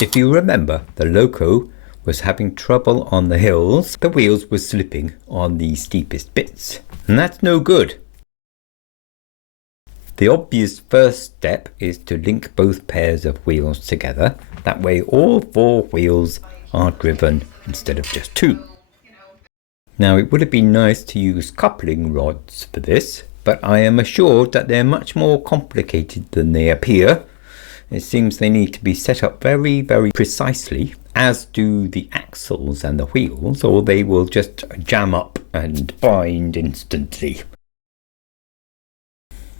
If you remember, the Loco was having trouble on the hills. The wheels were slipping on the steepest bits, and that's no good. The obvious first step is to link both pairs of wheels together. That way all 4 wheels are driven instead of just 2. Now it would have been nice to use coupling rods for this, but I am assured that they're much more complicated than they appear. It seems they need to be set up very, very precisely, as do the axles and the wheels, or they will just jam up and bind instantly.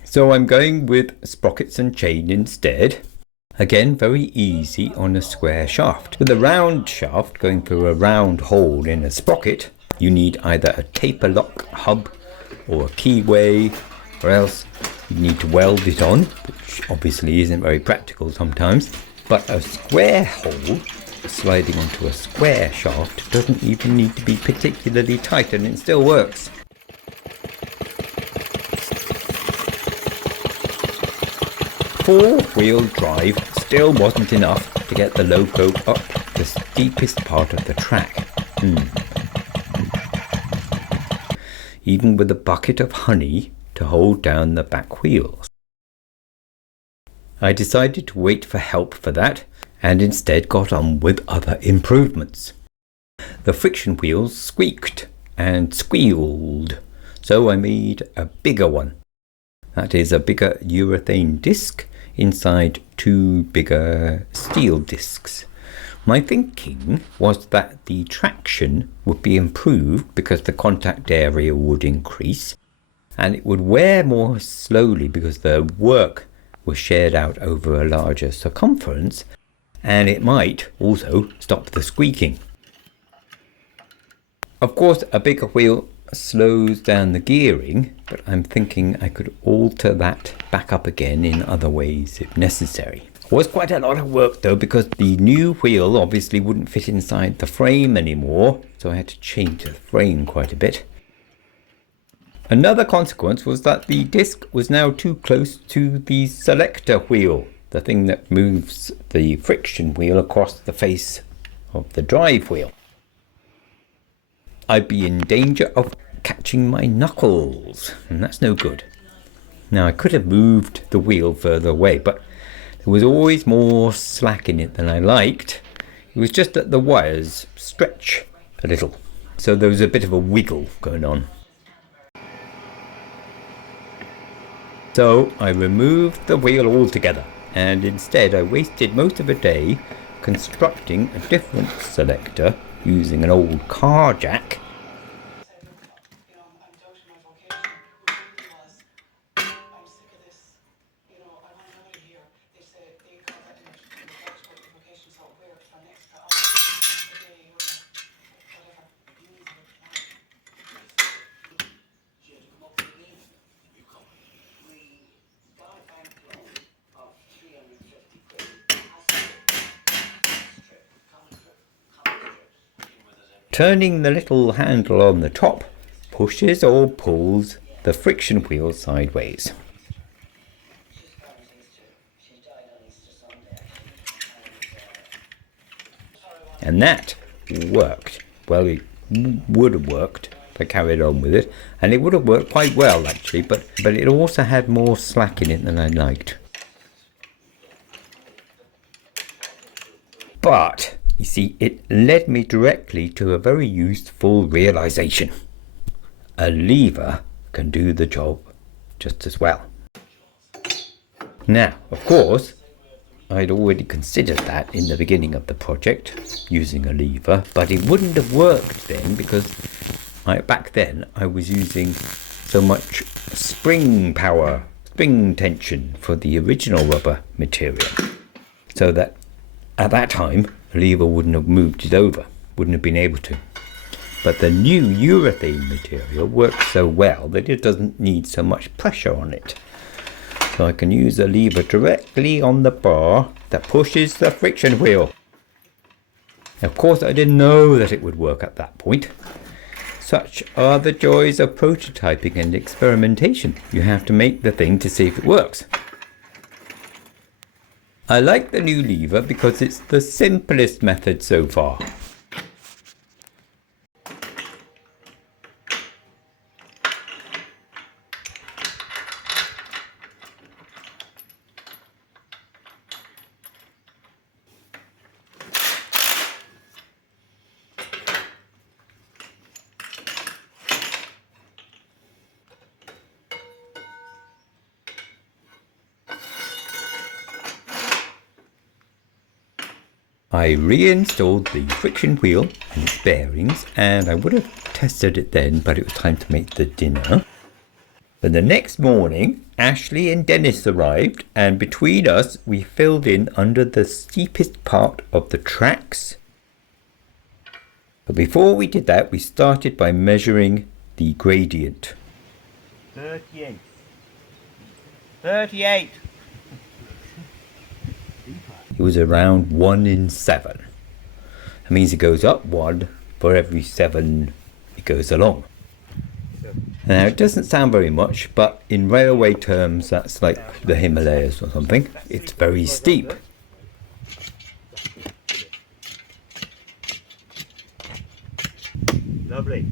So I'm going with sprockets and chain instead. Again, very easy on a square shaft. With a round shaft going through a round hole in a sprocket, you need either a taper lock hub or a keyway, or else you need to weld it on, which obviously isn't very practical sometimes. But a square hole sliding onto a square shaft doesn't even need to be particularly tight, and it still works. Four-wheel drive still wasn't enough to get the Loco up the steepest part of the track. Even with a bucket of honey to hold down the back wheels. I decided to wait for help for that, and instead got on with other improvements. The friction wheels squeaked and squealed, so I made a bigger one. That is a bigger urethane disc inside 2 bigger steel discs. My thinking was that the traction would be improved because the contact area would increase, and it would wear more slowly because the work was shared out over a larger circumference, and it might also stop the squeaking. Of course, a bigger wheel slows down the gearing, but I'm thinking I could alter that back up again in other ways if necessary. It was quite a lot of work though, because the new wheel obviously wouldn't fit inside the frame anymore, so I had to change the frame quite a bit. Another consequence was that the disc was now too close to the selector wheel, the thing that moves the friction wheel across the face of the drive wheel. I'd be in danger of catching my knuckles, and that's no good. Now I could have moved the wheel further away, but there was always more slack in it than I liked. It was just that the wires stretch a little, so there was a bit of a wiggle going on. So I removed the wheel altogether, and instead I wasted most of a day constructing a different selector using an old car jack. Turning the little handle on the top pushes or pulls the friction wheel sideways. And that worked. Well, it would have worked if I carried on with it, and it would have worked quite well actually, but it also had more slack in it than I liked. But you see, it led me directly to a very useful realization. A lever can do the job just as well. Now, of course, I'd already considered that in the beginning of the project, using a lever, but it wouldn't have worked then because back then I was using so much spring power, spring tension for the original rubber material, so that at that time a lever wouldn't have moved it over, wouldn't have been able to. But the new urethane material works so well that it doesn't need so much pressure on it. So I can use a lever directly on the bar that pushes the friction wheel. Of course, I didn't know that it would work at that point. Such are the joys of prototyping and experimentation. You have to make the thing to see if it works. I like the new lever because it's the simplest method so far. I reinstalled the friction wheel and its bearings, and I would have tested it then, but it was time to make the dinner. But the next morning, Ashley and Dennis arrived, and between us, we filled in under the steepest part of the tracks. But before we did that, we started by measuring the gradient. 38. 38. It was around 1 in 7. That means it goes up 1 for every 7 it goes along. Now it doesn't sound very much, but in railway terms that's like the Himalayas or something. It's very steep. Lovely.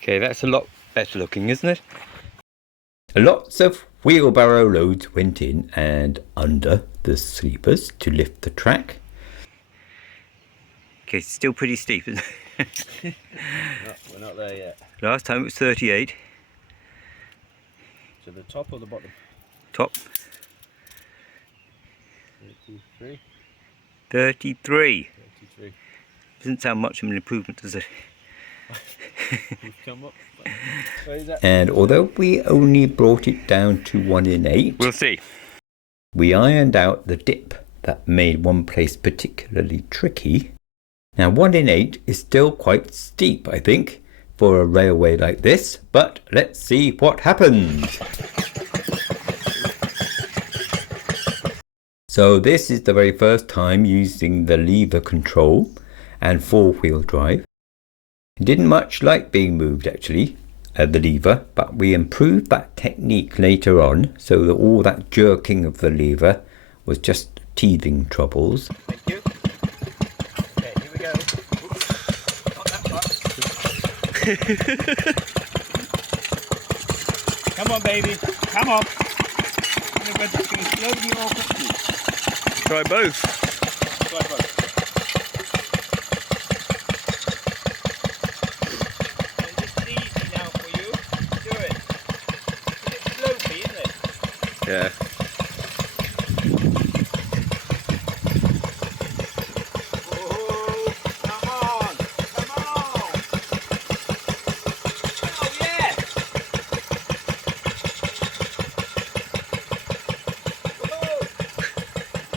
Okay, that's a lot better looking, isn't it? Lots of wheelbarrow loads went in and under the sleepers to lift the track. Okay, it's still pretty steep, isn't it? We're not there yet. Last time it was 38. To the top or the bottom? Top. 33. 33. 33. Doesn't sound much of an improvement, does it? We've come up. Where is that? And although we only brought it down to 1 in 8, We'll see. we ironed out the dip that made one place particularly tricky. Now 1 in 8 is still quite steep, I think, for a railway like this, but let's see what happens. So this is the very first time using the lever control and 4-wheel drive. It didn't much like being moved actually, the lever, but we improved that technique later on so that all that jerking of the lever was just teething troubles. Thank you. Okay, here we go. Come on, baby. Come on. Try both. Try both. Yeah. Oh, come on! Come on! Oh, yeah! Whoa!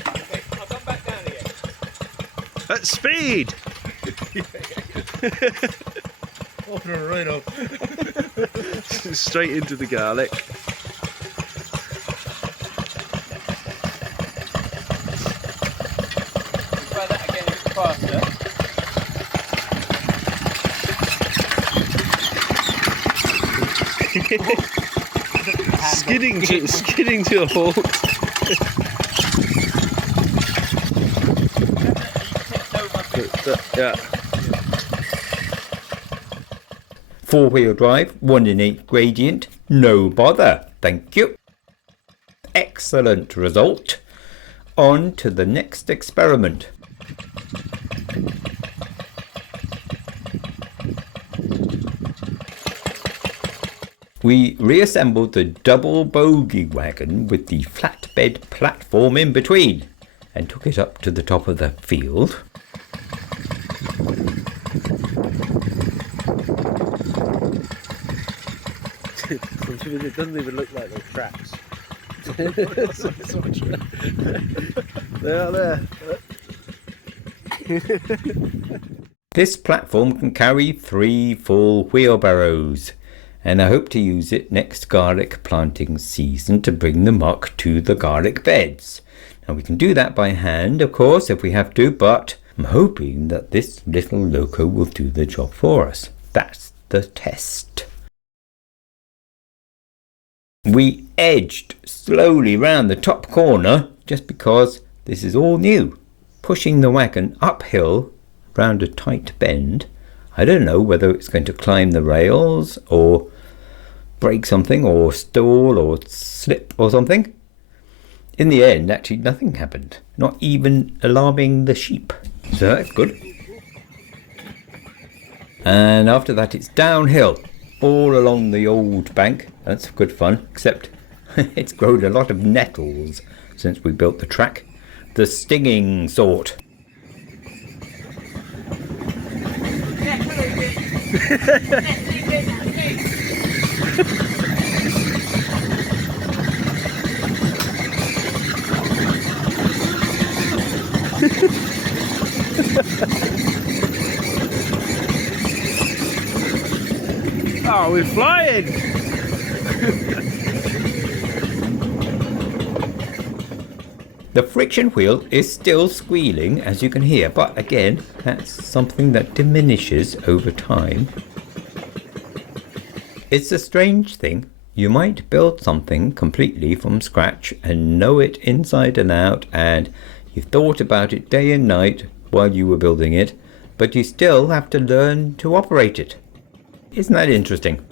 Okay, I'll come back down again. At speed! Open it right up. Straight into the garlic. Try that again a bit faster. skidding to a halt. Yeah. 4-wheel drive, 1 in 8 gradient, no bother, thank you. Excellent result. On to the next experiment. We reassembled the double bogie wagon with the flatbed platform in between and took it up to the top of the field. It doesn't even look like those tracks. They are there. This platform can carry 3 full wheelbarrows, and I hope to use it next garlic planting season to bring them up to the garlic beds. Now we can do that by hand, of course, if we have to, but I'm hoping that this little loco will do the job for us. That's the test. We edged slowly round the top corner just because this is all new. Pushing the wagon uphill round a tight bend. I don't know whether it's going to climb the rails or break something or stall or slip or something. In the end, actually nothing happened. Not even alarming the sheep. So that's good. And after that it's downhill all along the old bank. That's good fun, except it's grown a lot of nettles since we built the track. The stinging sort. Oh, we're flying! The friction wheel is still squealing, as you can hear, but again, that's something that diminishes over time. It's a strange thing. You might build something completely from scratch and know it inside and out, and you've thought about it day and night while you were building it, but you still have to learn to operate it. Isn't that interesting?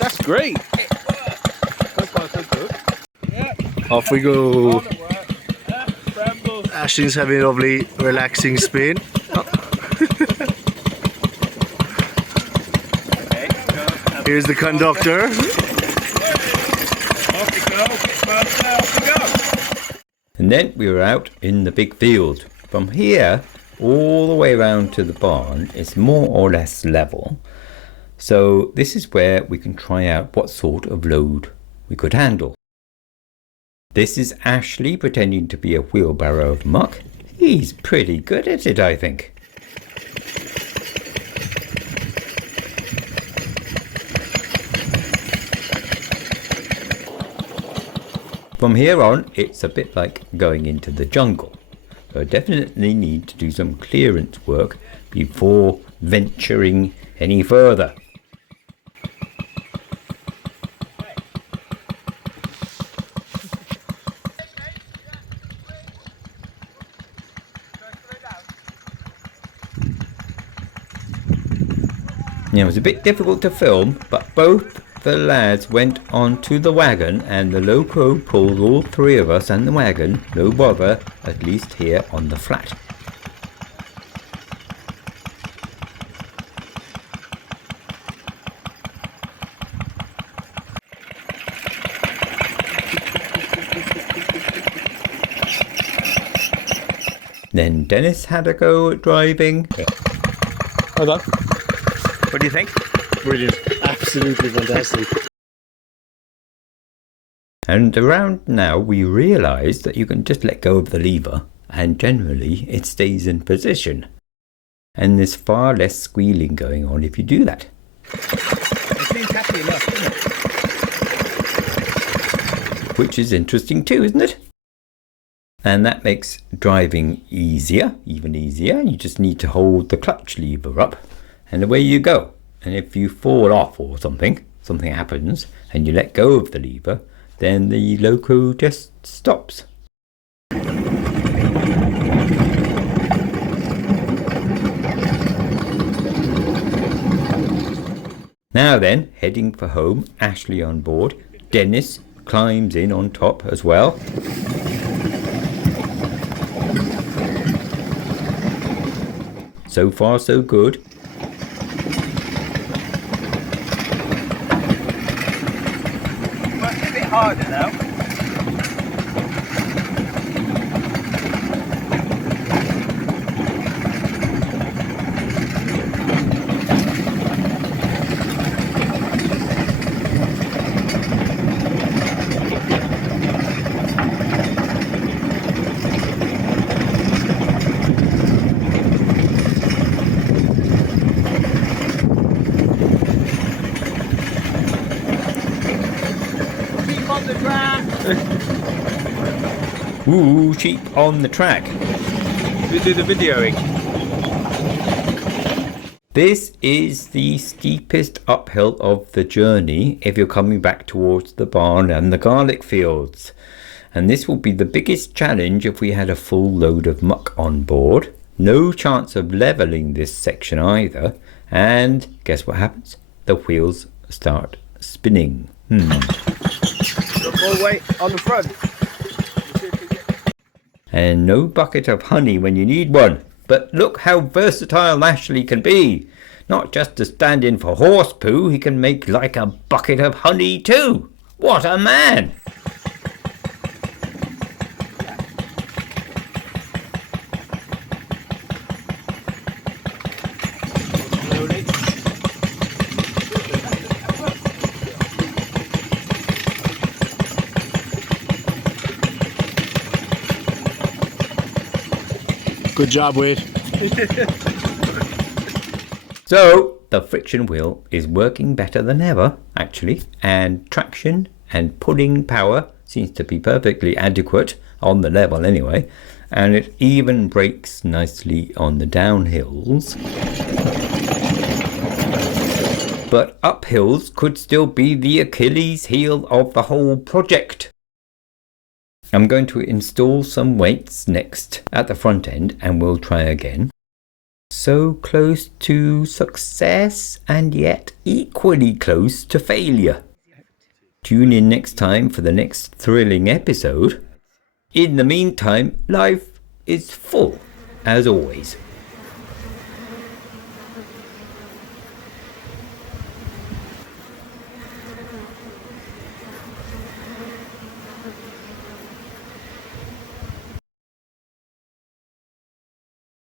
That's great! Off we go. Ashton's having a lovely relaxing spin. Here's the conductor. And then we were out in the big field. From here all the way around to the barn is more or less level. So this is where we can try out what sort of load we could handle. This is Ashley pretending to be a wheelbarrow of muck. He's pretty good at it, I think. From here on, it's a bit like going into the jungle. So I definitely need to do some clearance work before venturing any further. Now, it was a bit difficult to film, but both the lads went onto the wagon and the loco pulled all three of us and the wagon, no bother, at least here on the flat. Then Dennis had a go at driving. Hold on. What do you think? Brilliant. Absolutely fantastic. And around now we realise that you can just let go of the lever and generally it stays in position. And there's far less squealing going on if you do that. It seems happy enough, doesn't it? Which is interesting too, isn't it? And that makes driving easier, even easier. You just need to hold the clutch lever up and away you go. And if you fall off or something happens and you let go of the lever, then the loco just stops. Now then, heading for home, Ashley on board. Dennis climbs in on top as well. So far so good. It's a bit harder now. Ooh, sheep on the track. We do the videoing. This is the steepest uphill of the journey if you're coming back towards the barn and the garlic fields. And this will be the biggest challenge if we had a full load of muck on board. No chance of levelling this section either. And guess what happens? The wheels start spinning. More weight on the front. And no bucket of honey when you need one. But look how versatile Ashley can be. Not just to stand in for horse poo, he can make like a bucket of honey too. What a man! Good job, Wade. So, the friction wheel is working better than ever, actually, and traction and pulling power seems to be perfectly adequate on the level anyway, and it even brakes nicely on the downhills. But uphills could still be the Achilles heel of the whole project. I'm going to install some weights next at the front end and we'll try again. So close to success and yet equally close to failure. Tune in next time for the next thrilling episode. In the meantime, life is full as always.